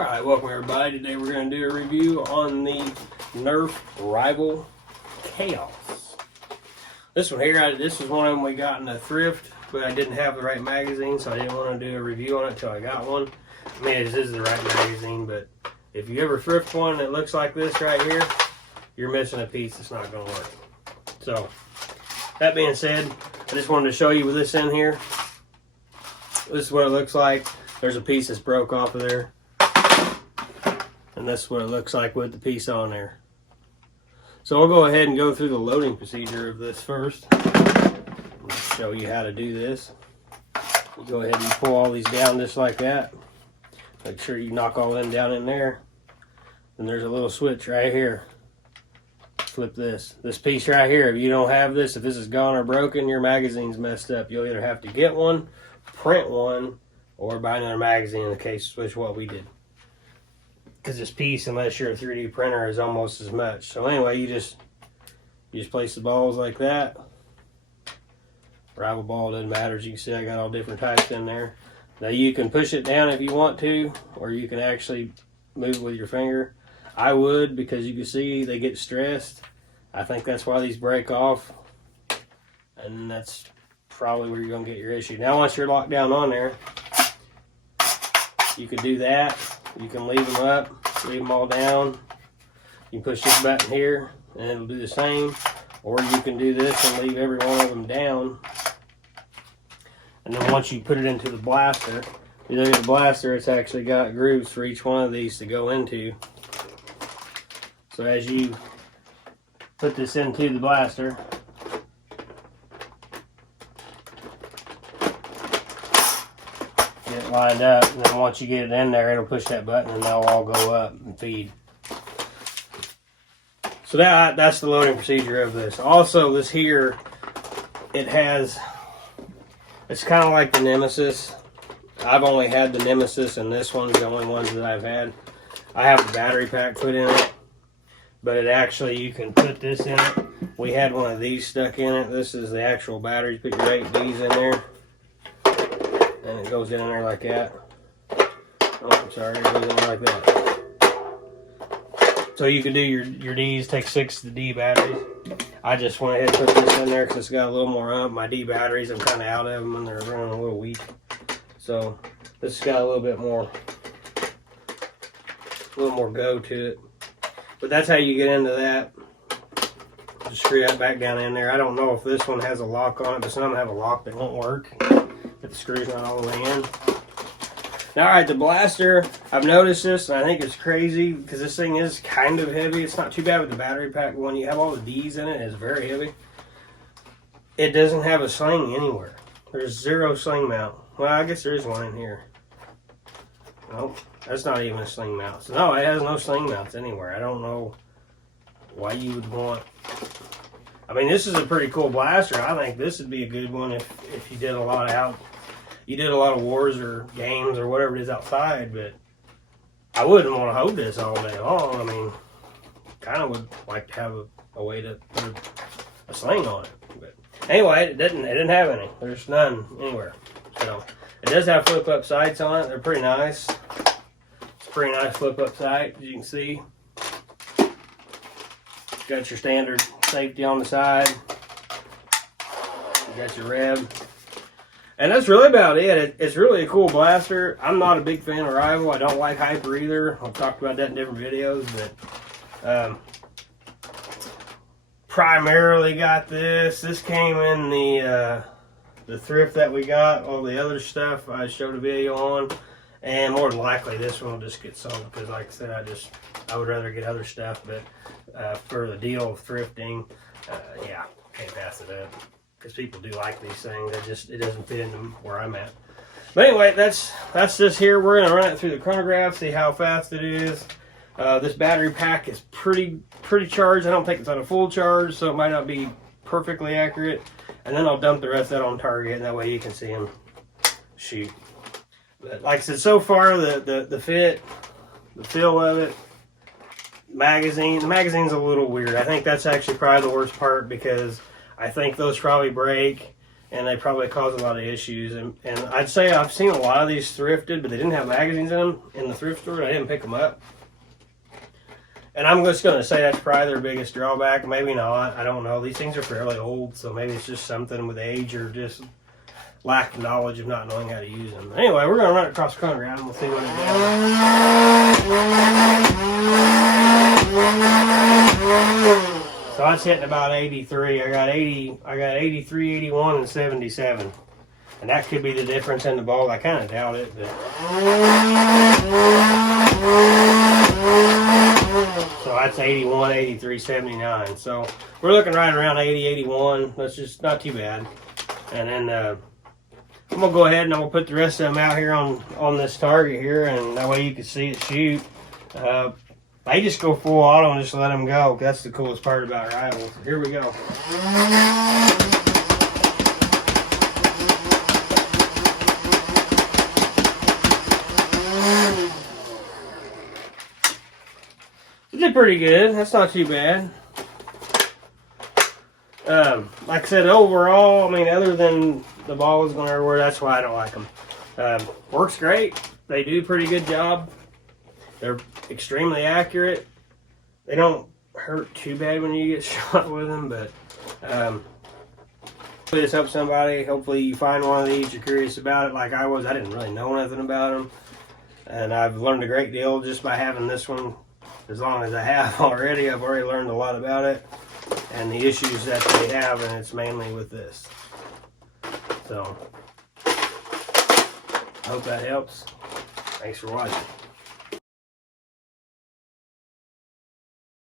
Alright, welcome everybody. Today we're going to do a review on the Nerf Rival Khaos. This one here, this was one of them we got in a thrift, but I didn't have the right magazine, so I didn't want to do a review on it until I got one. I mean, this is the right magazine, but if you ever thrift one that looks like this right here, you're missing a piece that's not going to work. So, that being said, I just wanted to show you with this in here. This is what it looks like. There's a piece that's broke off of there. And this is what it looks like with the piece on there. So we'll go ahead and go through the loading procedure of this first. I'll show you how to do this. You go ahead and pull all these down just like that. Make sure you knock all them down in there. And there's a little switch right here. Flip this. This piece right here, if you don't have this, if this is gone or broken, your magazine's messed up. You'll either have to get one, print one, or buy another magazine in the case, which is what we did. Because this piece, unless you're a 3D printer, is almost as much. So anyway, you just place the balls like that. Rival ball, doesn't matter. As you can see, I got all different types in there. Now you can push it down if you want to, or you can actually move it with your finger. I would, because you can see they get stressed. I think that's why these break off. And that's probably where you're going to get your issue. Now once you're locked down on there, you can do that. You can leave them up, leave them all down. You can push this button here and it'll do the same. Or you can do this and leave every one of them down. And then once you put it into the blaster, you look at the blaster, it's actually got grooves for each one of these to go into. So as you put this into the blaster, get it lined up, and then once you get it in there, it'll push that button and they'll all go up and feed. So that's the loading procedure of this. Also, this here, it's kind of like the Nemesis. I've only had the Nemesis, and this one's the only ones that I've had. I have a battery pack put in it, but it actually, you can put this in it. We had one of these stuck in it. This is the actual battery. You put your 8Ds in there, and it goes in there like that. Oh, I'm sorry, it goes in there like that. So you can do your Ds, take 6 of the D batteries. I just went ahead and put this in there because it's got a little more ump. My D batteries, I'm kind of out of them and they're running a little weak. So this has got a little more go to it. But that's how you get into that. Just screw that back down in there. I don't know if this one has a lock on it, but some of them have a lock that won't work if the screw's not all the way in. Now, alright, the blaster, I've noticed this, and I think it's crazy, because this thing is kind of heavy. It's not too bad with the battery pack one. You have all the Ds in it, it's very heavy. It doesn't have a sling anywhere. There's zero sling mount. Well, I guess there is one in here. Nope, that's not even a sling mount. So, no, it has no sling mounts anywhere. I don't know why you would want... I mean, this is a pretty cool blaster. I think this would be a good one if you did a lot of wars or games or whatever it is outside, but I wouldn't want to hold this all day long. I mean, kind of would like to have a way to put a sling on it. But anyway, it didn't have any. There's none anywhere. So it does have flip-up sights on it. They're pretty nice. It's a pretty nice flip-up sight, as you can see. Got your standard safety on the side. You got your reb. And that's really about it. It's really a cool blaster. I'm not a big fan of Rival. I don't like Hyper either. I've talked about that in different videos, but primarily got this. This came in the thrift that we got. All the other stuff I showed a video on, and more than likely this one will just get sold because, like I said, I would rather get other stuff. But for the deal of thrifting, yeah, can't pass it up. Because people do like these things. It doesn't fit into where I'm at. But anyway, that's this here. We're gonna run it through the chronograph, see how fast it is. This battery pack is pretty charged. I don't think it's on a full charge, so it might not be perfectly accurate. And then I'll dump the rest of that on target, and that way you can see him shoot. But like I said, so far the fit, the feel of it, the magazine's a little weird. I think that's actually probably the worst part because I think those probably break, and they probably cause a lot of issues. And I'd say I've seen a lot of these thrifted, but they didn't have magazines in them in the thrift store. I didn't pick them up. And I'm just going to say that's probably their biggest drawback. Maybe not. I don't know. These things are fairly old, so maybe it's just something with age or just lack of knowledge of not knowing how to use them. Anyway, we're going to run it across the chronograph and we'll see what it does. So that's hitting about 83. I got 83, 81, and 77. And that could be the difference in the ball. I kind of doubt it, but so that's 81, 83, 79. So we're looking right around 80, 81. That's just not too bad. And then I'm gonna go ahead and I'm gonna put the rest of them out here on this target here, and that way you can see it shoot. I just go full auto and just let them go. That's the coolest part about rivals. Here we go. It did pretty good. That's not too bad. Like I said, overall, I mean, other than the ball was going everywhere, that's why I don't like them. Works great. They do a pretty good job. They're extremely accurate. They don't hurt too bad when you get shot with them, but hopefully this helps somebody. Hopefully you find one of these, you're curious about it like I was. I didn't really know nothing about them, and I've learned a great deal just by having this one. As long as I have already, I've already learned a lot about it and the issues that they have, and it's mainly with this. So, I hope that helps. Thanks for watching.